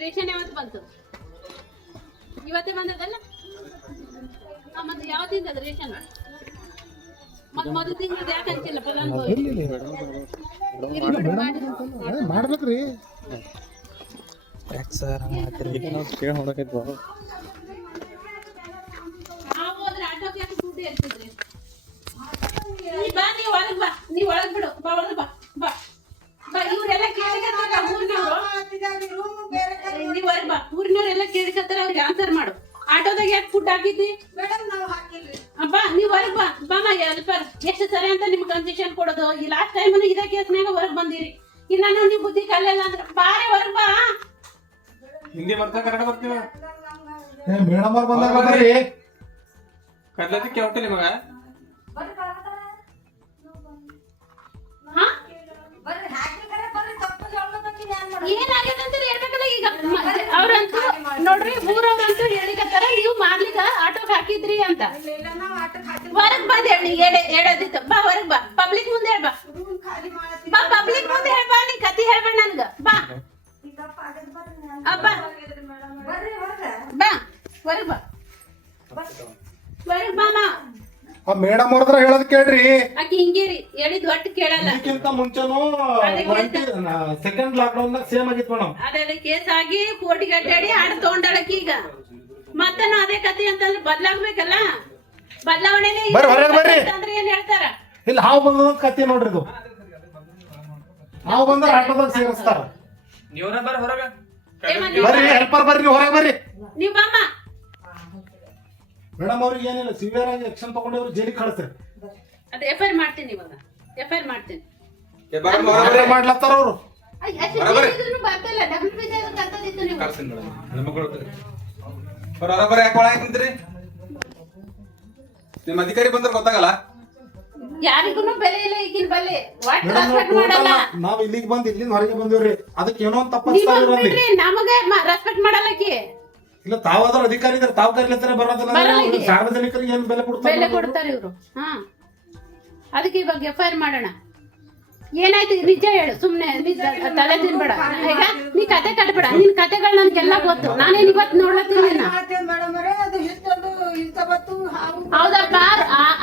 Ration ಯಾವತ್ತು ಬಂತು? ಇವತ್ತೇ ಬಂದದಲ್ಲ ಆ, ಮತ್ತೆ ಯಾವತ್ತಿಂದ ಅದು ರೇಷನ್? ಮತ್ತೆ ಮೊದಲ ತಿಂಗಳು ಯಾಕೆ ಹಂಚಿಲ್ಲ ಫಲಾನುಭವಿ ಮಾಡ್ಬೇಕ್ರಿ. ಯಾಕೆ ಸರ್ ಹಂಗೆ ನಾವು ಕೇಳಿ ನೋಡಕೈತಿ ನೀವ್ ಹೊರಗ್ ಬಾ. ಬಾಮ ಎಲ್ಪರ್ ಎಷ್ಟು ಸರಿ ಅಂತ ನಿಮ್ಗೆ ಕನ್ಸೆಷನ್ ಕೊಡೋದು. ಈ ಲಾಸ್ಟ್ ಟೈಮ್ ಇದೇ ಕೇಸ್ನಾಗ ಹೊರಗ್ ಬಂದಿರಿ. ಇನ್ನ ನೀವು ಬುದ್ಧಿ ಕಲಿಯಲ್ಲ ಅಂದ್ರೆ ಬಾರೆ ಹೊರಗ್ ಬಾ. ಹಿಂದಿ ಬರ್ತಾ ಕನ್ನಡ ಬರ್ತೀವ ಮೇಡಮ್ ಅವ್ರು ಬಂದಾಗ ಬರ್ರಿ. ಕರ್ಲದಕ್ಕೆ ಹೊಟ್ಟೆ ನಿಮಗ ಹಾ? ಏನಾಗ್ಯದ ಅಂತ ಹೇಳ್ಬೇಕಲ್ಲ ಈಗ. ಅವ್ರಂತೂ ನೋಡ್ರಿ ಊರವ್ರಂತೂ ಹೇಳಿಕ ಹಾಕಿದ್ರಿ ಅಂತ. ಹೊರಗ್ ಬಂದ್ ಹೇಳಿ ಎಡೆ ಎಡದಿತ್ತು ಬಾ ಹೊರಗ್ ಬಾ. ಪಬ್ಲಿಕ್ ಮುಂದೆ ಹೇಳ್ ಬಾ. ಬಾ ಪಬ್ಲಿಕ್ ಮುಂದೆ ಹೇಳ್ ಬಾ. ನೀ ಕತಿ ಹೇಳ್ಬೇಡ ನನ್ಗ. ಬಾ. ಅಬ್ಬಾ ಬಾ. ಹೊರಗ್ ಬಾ. ಹೊರಗ್ ಬಾ ಮಾ ಆ ಮೇಡಮ್ ಅವ್ರದ್ರ ಹೇಳೋದ್ ಕೇಳ್ರಿ. ಆಕಿ ಹಿಂಗೇರಿ ಹೇಳಿದ್ ಒಟ್ಟು ಕೇಳಲ್ಲ. ಇದಕ್ಕಿಂತ ಮುಂಚೆನು ಸೆಕೆಂಡ್ ಲಾಕ್ಡೌನ್ ದಾಗ ಸೇಮ್ ಆಗಿತ್ತು ಮೇಡಮ್ ಅದೇ ಕೇಸ್ ಆಗಿ ಕೋಟಿ ಅಡ್ಡಾಡಿ ಆಡ ತಗೊಂಡಳಕಿ ಈಗ. ಮತ್ತನು ಅದೇ ಕತೆ ಅಂತಂದ್ರೆ ಬದಲಾಗ್ಬೇಕಲ್ಲ? ಬದಲಾವಣೆನೇ ಇಲ್ಲ ಬರ್ರಿ, ಹೊರಗೆ ಬರ್ರಿ. ಅಂದ್ರೆ ಏನ್ ಹೇಳ್ತಾರ? ಇಲ್ಲಿ ಹಾವು ಬಂದ ಕತೆ ನೋಡ್ರಿ ಇದು. ಹಾವು ಬಂದ್ರೆ ಆಟೋದಾಗ ಸೇರಿಸ್ತಾರ. ನೀವ್ರ ಬರ ಹೊರಗ ಏ ಮನೆ- ಬರ್ರಿ ಹೆಲ್ಪರ್ ಬರ್ರಿ ನೀವು ಹೊರಗೆ ಬರ್ರಿ. ನೀವ್ ಬಾಮ್ಮ. ಮೇಡಮ್ ಅವ್ರಿಗೆ ಏನಿಲ್ಲ ಸಿವಿಯರ್ ಆಗಿ ಆಕ್ಷನ್ ತಗೊಂಡವ್ರು ಜೈಲಿಗೆ ಕಳಿಸ್ರಿ. ಅದ್ ಎಫ್ ಐ ಮಾಡ್ತೀನಿ ಇವಾಗ. ಎಫ್ ಐ ಮಾಡ್ತೀನಿ. ಏ ಬರ ಹೊರ ಅದೇ ಮಾಡ್ಲತ್ತಾರ ಅವ್ರು. ಅಯ್ಯ, ಅಷ್ಟೇ ಬರೋಬ್ಬರಿ. ಹೇಳಿದ್ರುನು ಬರ್ತಿಲ್ಲ ಡಬಲ್ ಪೇಜ್ ಕರ್ತದಿತ್ತು ನೀವು. ಕರ್ಸಿನ್ ಮೇಡಮ್. ಹೆಣ್ಮಕ್ಳು ಬರ ಹೊರ ಬರ ಯಾಕೆ ಒಳಗೆ ನಿಂತ್ರಿ? ನಿಮ್ ಅಧಿಕಾರಿ ಬಂದ್ರೆ ಗೊತ್ತಾಗಲ್ಲ? ಯಾರಿಗೂ ಬೆಲೆ ಇಲ್ಲ ಈಗಿನ ಬೆಲೆ ವಾಟ್ ರೆಸ್ಪೆಕ್ಟ್ ಮಾಡಲ್ಲ. ನಾವ್ ಇಲ್ಲಿಗೆ ಬಂದ್ ಇಲ್ಲಿಂದ ಹೊರಗೆ ಬಂದಿವ್ರಿ. ಅದಕ್ಕೆ ಏನೋ ಒಂದ್ ತಪ್ಪಿಸ್ತಾರೆ ನಮಗೆ ರೆಸ್ಪೆಕ್ಟ್ ಮಾಡಲ್ಲಕಿ ಇಲ್ಲ ತಾವಾದ್ರ ಅಧಿಕಾರಿ ಇದ್ರೆ ತಾವ್ ಕರಿಲತ್ತಾರೆ ಬರೋದಿಲ್ಲ ಅಂದ್ರೆ ಬರಲ್ಲ ಅವ್ರು ಸಾರ್ವಜನಿಕರಿಗೆ ಏನ್ ಬೆಲೆ ಬೆಲೆ ಕೊಡ್ತಾರೆ ಕೊಡ್ತಾರೆ ಇವರು. ಹಾ. ಅದಕ್ಕೆ ಇವಾಗ ಎಫ್ ಐ ಆರ್ ಮಾಡೋಣ. ಏನಾಯ್ತು? ನಿಜ ಹೇಳು. ಸುಮ್ನೆ ನಿಜ ತಲೆ ತಿನ್ಬೇಡ. ಈಗ ನೀ ಕತೆ ಕಟ್ಬೇಡ. ನಿನ್ ಕತೆಗಳು ನನ್ಗೆಲ್ಲ ಗೊತ್ತು. ನಾನೇನ್ ಇವತ್ತು ನೋಡ್ಲತ್ತೀನಿ ಹೌದಪ್ಪ.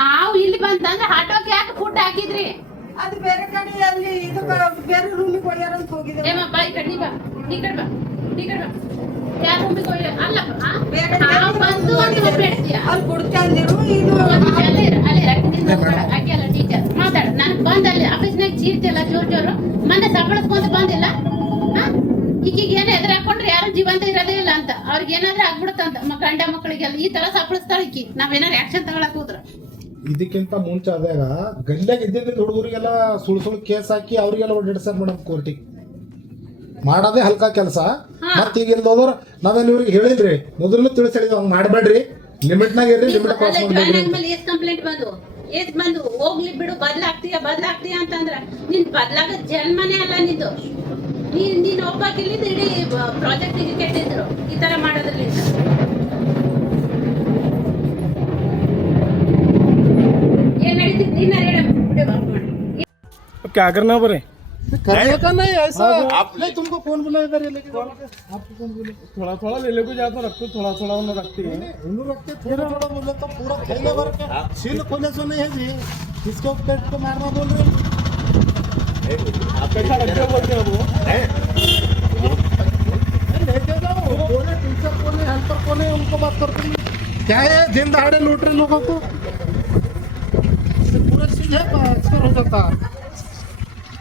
ಹಾವು ಇಲ್ಲಿ ಬಂತಂದ್ರೆ ಆಟೋಗೆ ಯಾಕೆ ಫುಡ್ ಹಾಕಿದ್ರಿ? ಅದು ಬೇರೆ ಕಡೆ ಅಲ್ಲಿ ಇದು ಬೇರೆ ರೂಮಿಗೆ ಹೋಗ್ಯಾರ ಅಂತ ಹೋಗಿದ್ರು ಏಮಪ್ಪ ಈ ಕಡೆ ನೀ ಬಾ. ನೀ ಕಡೆ ಬಾ. ನೀ ಕಡೆ ಬಾ. ಯಾರ ರೂಮಿಗೆ ಒಯ್ಯ ಅಲ್ಲಪ್ಪ ಹಾವ್ ಬಂತು ಅಂತ ಒಪ್ಪಿಡ್ತೀಯ ಅಲ್ಲಿ ಕೊಡ್ತಾ ಅಂದಿರು ಇದು ಅಲ್ಲೇ ಇರು, ಅಲ್ಲೇ ಇರು. ಅಕ್ಕಿ ನಿಂದು ಹೋಗ್ಬೇಡ. ಅಕ್ಕಿ ಅಲ್ಲ ಟೀಚರ್ ಮಾತಾಡು ನನಗೆ ಬಂದಲ್ಲಿ ಆಫೀಸ್ನಾಗ ಚೀರ್ತಿಲ್ಲ ಜೋರ್ ಜೋರು ಮೊನ್ನೆ ಸಪ್ಪಳಸ್ಕೊಂತ ಬಂದಿಲ್ಲ. ಈಗೀಗ ಏನು ಎದುರು ಹಾಕೊಂಡ್ರೆ ಯಾರು ಜೀವಂತ ಇರೋದೇ ಇಲ್ಲ ಅಂತ. ಅವ್ರಿಗೆ ಏನಾದ್ರೂ ಆಗ್ಬಿಡುತ್ತಂತ ಗಂಡ ಮಕ್ಕಳಿಗೆಲ್ಲ ಈ ತರ ಸಪ್ಪಳಿಸ್ತಾಳ ಈಕಿ. ನಾವೇನಾರು ಆಕ್ಷನ್ ತಗೊಳಕ್ ಹೋದ್ರ. ಇದಕ್ಕಿಂತ ಮುಂಚೆ ಅದಾಗ ಗಂಡಾಗ ಇದ್ದಿದ್ದ ಹುಡುಗರಿಗೆಲ್ಲ ಸುಳ್ ಸುಳ್ ಕೇಸ್ ಹಾಕಿ ಅವ್ರಿಗೆಲ್ಲ ಓಡಾಡ್ಸಾರ ಮೇಡಮ್ ಕೋರ್ಟಿಗೆ ಮಾಡೋದೇ ಹಲ್ಕ ಕೆಲಸ. ಮತ್ತೆ ಈಗ ಇಲ್ಲಿ ಹೋದ್ರ ನಾವೇನ್ ಇವ್ರಿಗೆ ಹೇಳಿದ್ರಿ ಮೊದಲು ತಿಳಿಸಿ ಹಂಗ್ ಲಿಮಿಟ್ ಲಿಮಿಟ್ನಾಗ ಇರ್ರಿ ಲಿಮಿಟ್ ಮಾಡ್ಬೇಡ್ರಿ. ಕಂಪ್ಲೇಂಟ್ ಬಂದು. ಎದ್ ಬಂದು ಹೋಗ್ಲಿ ಬಿಡು, ಬದ್ಲಾಗ್ತೀಯ ಬದ್ಲಾಗ್ತೀಯ ಅಂತಂದ್ರ, ನಿನ್ ಬದ್ಲಾಗದ್ ಜನ್ಮನೇ ಅಲ್ಲ ನಿಂದು. ನೀನ್ ನೀನ್ ಒಬ್ಬಾಕಿಲ್ಲಿದ್ದು ಇಡೀ ಪ್ರಾಜೆಕ್ಟಿಗೆ ಕೆಟ್ಟಿದ್ರು, ಈ ತರ ಮಾಡೋದ್ರಲ್ಲಿ. ಏನ್ ನಡೀತಿದ್? ನೀನ್ ಹೇಳ ಓಕೆ ಆಗ್ರ ಬರೀ करना का नहीं ऐसा नहीं तुमको फ़ोन बुलाया इधर ये आपको थोड़ा थोड़ा ले ले को जाता रखते थोड़ा थोड़ा उन्हें रखते हैं। उन्होंने रखते थोड़ा थोड़ा बोले तो पूरा थैले भर के सील खोले से नहीं है जी। को मारना बोल रहे हैं। पैसा रखते हो? बोलते हैं? वो लेके जाओ है टीचर कौन है हेल्पर कौन है उनको बात करते हैं क्या है दिन दहाड़े लूट रहे लोगों को? पूरा सील है एक्सपायर हो जाता। पूरा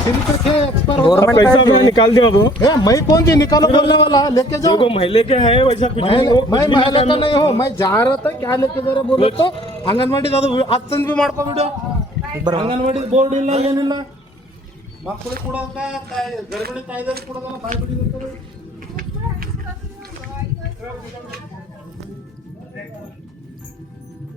सील पे थे एक्सपायर हो अब पैसा अपना निकाल दिया वो ए, मैं कौन जी निकालो बोलने वाला लेके जाओ देखो महिले के है वैसा कुछ मैं नहीं वो मैं कुछ भी महिला का निकालना- नहीं हूँ मैं जा रहा था क्या लेके जा रहा बोलो तो ಅಂಗನವಾಡಿ ಅದು ಹತ್ತಂದ್ ಬಿ ಮಾಡ್ಕೊ ವಿಡಿಯೋ ಅಂಗನವಾಡಿ ಬೋರ್ಡ್ ಇಲ್ಲ ಏನಿಲ್ಲ ಮಕ್ಕಳಿಗೆ ಕೊಡೋಕ ಗರ್ಭಿಣಿ ತಾಯಿದವ್ರಿಗೆ ಕೊಡೋದಲ್ಲ ಬಾಯಿ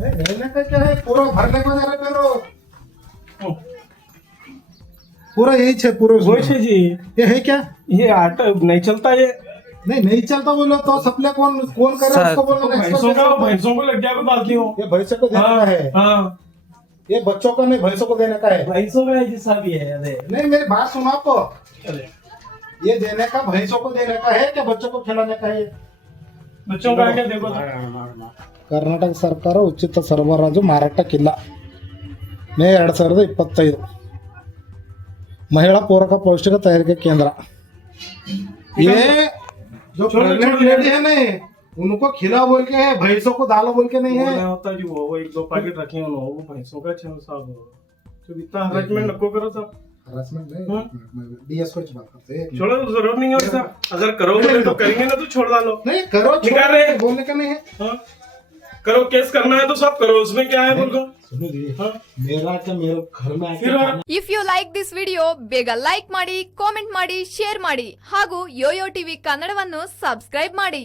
है देखो ए, लेने का क्या है पूरा भरने को जा रहे पूरा यही है पूरा वही से जी। ये है क्या? ये आटा नहीं चलता ये। नहीं नहीं चलता बोलो तो सप्लाई कौन कौन करे उसको बोलो ना, भैंसों का एक्सप्रेस भैंसों को लग गया डालती हूँ। ये भैंसों को देने का है हाँ। ये बच्चों का नहीं भैंसों को देने का है। भैंसों का जैसा भी है अरे। नहीं मेरी बात सुनो आपको अरे। ये देने का भैंसों को देने का है क्या बच्चों को खिलाने का है? बच्चों का क्या? देखो तो। ಕರ್ನಾಟಕ ಸರ್ಕಾರ ಉಚಿತ ಸರಬರಾಜು ಮಾರಾಟಕ್ಕಿಲ್ಲ ಮೇ ಎರಡು ಸಾವಿರದ ಇಪ್ಪತ್ತೈದು ಮಹಿಳಾ ಪೂರಕ ಪೌಷ್ಟಿಕ ತಯಾರಿಕೆ ಕೇಂದ್ರ ये जो छोड़ दो, प्रेग्नेंट छोड़ दो। लेडी है नहीं उनको खिला बोल के है भैंसों को दालो बोल के नहीं वो है नहीं होता जी वो वो एक दो पैकेट रखे हैं वो भैंसों का छह साहब तो इतना हरासमेंट नको करो सब हरासमेंट हाँ। नहीं डीएस को बात करते हैं छोड़ो तो जरूरत नहीं है और सब अगर करोगे तो करेंगे ना तो छोड़ डालो नहीं करो निकाल रहे हैं। बोलने का नहीं है हाँ करो केस करना है तो सब करो उसमें क्या है बोल को सुनो जी हाँ मेरा क्या मेरे घर में आके फिर खाना- if you like this video ಬೇಗ ಲೈಕ್ ಮಾಡಿ ಕಾಮೆಂಟ್ ಮಾಡಿ ಶೇರ್ ಮಾಡಿ ಹಾಗೂ ಯೋಯೋ ಟಿವಿ ಕನ್ನಡವನ್ನು ಸಬ್ಸ್ಕ್ರೈಬ್ ಮಾಡಿ